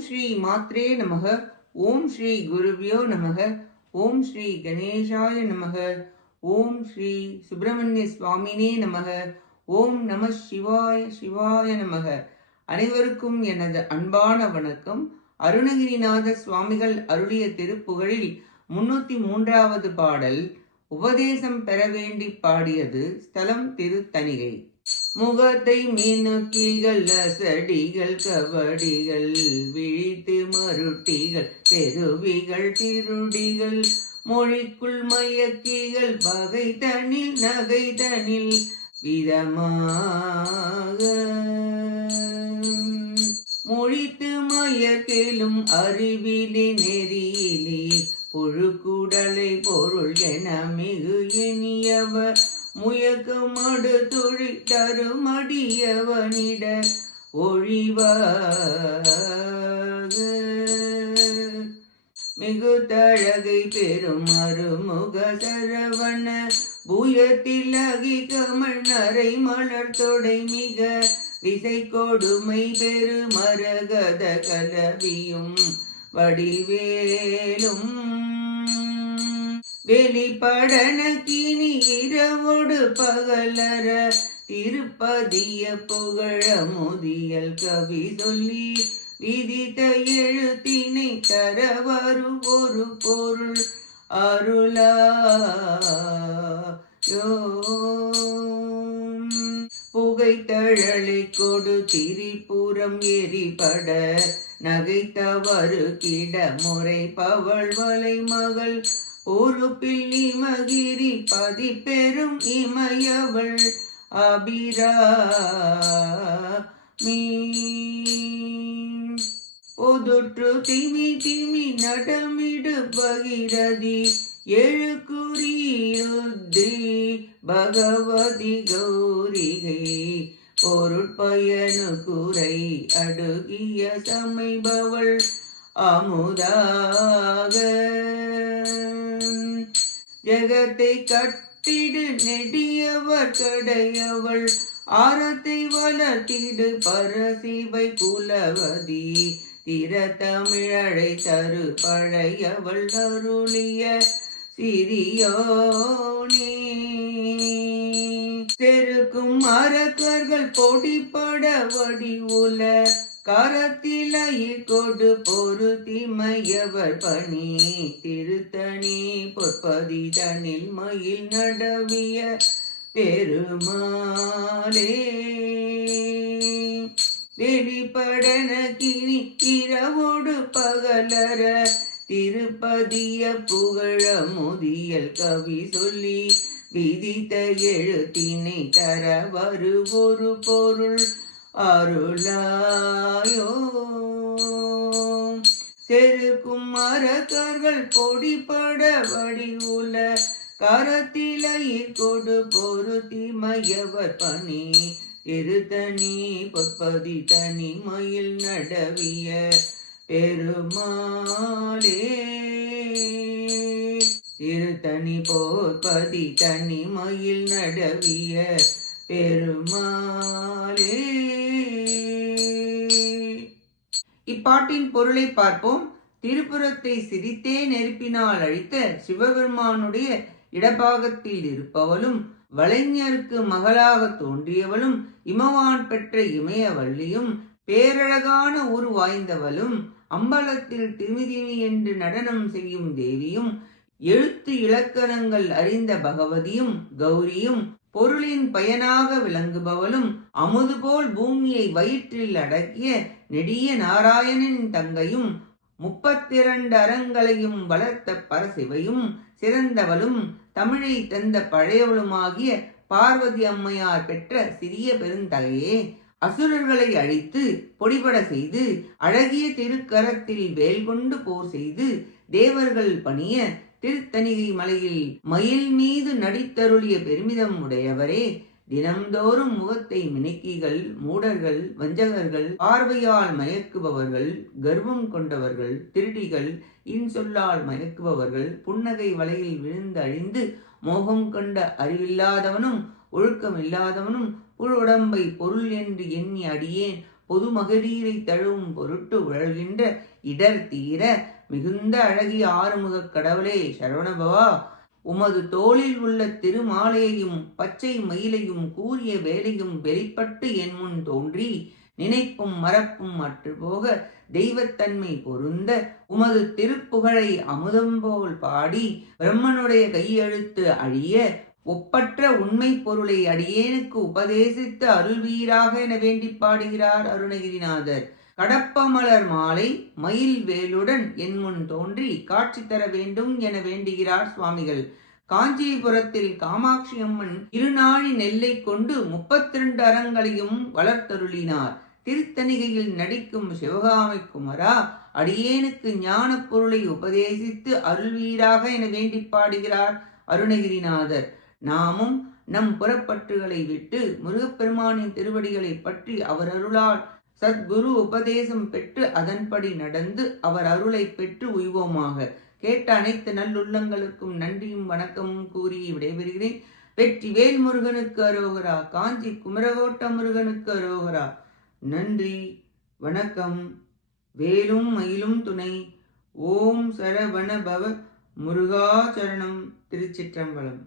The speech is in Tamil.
ஸ்ரீ மாத்ரே நமக. ஓம் ஸ்ரீ குருவியோ நமக. ஓம் ஸ்ரீ கணேசாய நமக. ஓம் ஸ்ரீ சுப்பிரமணிய சுவாமினே நமக. ஓம் நம சிவாய சிவாய நமக. அனைவருக்கும் எனது அன்பான வணக்கம். அருணகிரிநாத சுவாமிகள் அருளிய திருப்புகழில் முன்னூத்தி மூன்றாவது பாடல் உபதேசம் பெற வேண்டி பாடியது ஸ்தலம் திருத்தணிகை. முகத்தை மீனுக்கிகள் அசடிகள் கபடிகள் விழித்து மருட்டிகள் தெருவிகள் திருடிகள் மொழிக்குள் மயக்கிகள் பகை தனில் நகை தனில் விதமாக. மொழித்து மயக்கிலும் அறிவிலே நெறியில் மடு தொழில் தருமடியவனிட ஒழிவாக. மிகு தழகை பெரும் அருமுக சரவண பூயத்தில் அகி கமல் நரை மலர் தொடை மிக விசை கொடுமை பெருமரகத கலவியும் வடிவேலும். வெளிப்படன கினி இரவோடு பகலர திருப்பதிய புகழ முதியல் கவி சொல்லி விதித்த எழுத்தினை தர வரும் ஒரு பொருள் அருளாயோ. புகைத்தழலை கொடு திரிபுரம் எரிபட நகைத்தவரு கிட முறை பவள் வலை மகள் ஒரு பிள்ளி மகிரி பதி பெரும் இமயவள் அபிரா மீ. திமி திமி நடமிடு பகிரதி எழுக்குறியுத்தி பகவதி கௌரிகை பொருட்பயனு குறை அடுகிய சமைபவள் அமுதாக. ஜெகத்தை கட்டிடு நெடியவர் கடையவள் ஆரத்தை வளர்த்திடு பரசிவை குலவதி. திர தமிழழை தரு பழையவள் அருளிய சிறியோனே. செருக்கும் அரக்கர்கள் பொடிப்பட வடி உல கரத்திலை கொடு பொருத்திமையவர் பணி. திருத்தணி பொற்பதி தனில் மயில் நடவிய பெருமாளே. வெளிப்படன கிணி இரவோடு பகலர திருப்பதிய புகழ முதியல் கவி சொல்லி விதித்த எழுத்தினை தர வருவொரு பொருள் அருளாயோ. செருக்கும் மரக்கர்கள் பொடிப்பட வடிவுல கரத்திலை கொடு பொருத்தி மையவர் பணி. திருத்தணி பொற்பதி தனி மயில் நடவிய பெருமாளே. திருத்தணி போற்பதி தனி மயில் நடவிய பெருமாளே. இப்பாட்டின் பொருளை பார்ப்போம். திருப்புறத்தை சிரித்தே நெருப்பினால் அழித்த சிவபெருமானுடைய இடபாகத்தில் இருப்பவளும் வளைஞருக்கு மகளாக தோன்றியவளும் இமவான் பெற்ற இமயவள்ளியும் பேரழகான ஊர் வாய்ந்தவளும் அம்பலத்தில் திமிதிமி என்று நடனம் செய்யும் தேவியும் எழுத்து இலக்கணங்கள் அறிந்த பகவதியும் கௌரியும் பொருளின் பயனாக விளங்குபவளும் அமுது போல் பூமியை வயிற்றில் அடக்கிய நெடிய நாராயணனின் தங்கையும் முப்பத்திரண்டு அறங்களையும் வளர்த்த பரசிவையும் சிறந்தவளும் தமிழை தந்த பழையவளுமாகிய பார்வதி அம்மையார் பெற்ற சிறிய பெருந்தகையே அசுரர்களை அழித்து பொடிபட செய்து அழகிய திருக்கரத்தில் வேல் கொண்டு போர் செய்து தேவர்கள் பணிய திருத்தணிகை மலையில் மயில் மீது நடித்தருளிய பெருமிதம் உடையவரே தினம்தோறும் முகத்தை மினுக்கிகள் மூடர்கள் வஞ்சகர்கள் பார்வையால் மயக்குபவர்கள் கர்வம் கொண்டவர்கள் திருடிகள் இன்சொல்லால் மயக்குபவர்கள் புன்னகை வலையில் விழுந்து அழிந்து மோகம் கொண்ட அறிவில்லாதவனும் ஒழுக்கம் இல்லாதவனும் உள் உடம்பை பொருள் என்று எண்ணி அடியேன் பொது மகளிரை தழுவும் பொருட்டு உழல்கின்ற இடர் தீர மிகுந்த அழகிய ஆறுமுகக் கடவுளே சரவணபவா. உமது தோளில் உள்ள திருமாலையையும் பச்சை மயிலையும் கூறிய வேலையும் வெளிப்பட்டு என் முன் தோன்றி நினைப்பும் மறப்பும் அற்று போக தெய்வத்தன்மை பொருந்த உமது திருப்புகழை அமுதம் போல் பாடி பிரம்மனுடைய கையெழுத்து அழிய ஒப்பற்ற உண்மை பொருளை அடியேனுக்கு உபதேசித்து அருள்வீராக என வேண்டி பாடுகிறார் அருணகிரிநாதர். கடப்பமலர் மாலை மயில் வேலுடன் என் முன் தோன்றி காட்சி தர வேண்டும் என வேண்டுகிறார் சுவாமிகள். காஞ்சிபுரத்தில் காமாட்சி அம்மன் இருநாழி நெல்லை கொண்டு முப்பத்தி ரெண்டு அறங்களையும் வளர்த்தருளினார். திருத்தணிகையில் நடிக்கும் சிவகாமி குமரா அடியேனுக்கு ஞான பொருளை உபதேசித்து அருள்வீராக என வேண்டி பாடுகிறார் அருணகிரிநாதர். நாமும் நம் புறப்பற்றுகளை விட்டு முருகப்பெருமானின் திருவடிகளை பற்றி அவர் அருளால் சத்குரு உபதேசம் பெற்று அதன்படி நடந்து அவர் அருளை பெற்று உய்வோமாக. கேட்ட அனைத்து நல்லுள்ளங்களுக்கும் நன்றியும் வணக்கமும் கூறி விடைபெறுகிறேன். வெற்றி வேல் முருகனுக்கு அரோகரா காஞ்சி குமரகோட்ட முருகனுக்கு அரோகரா. நன்றி வணக்கம். வேலும் மயிலும் துணை. ஓம் சரவண பவ முருகாச்சரணம் திருச்சிற்றம்பலம்.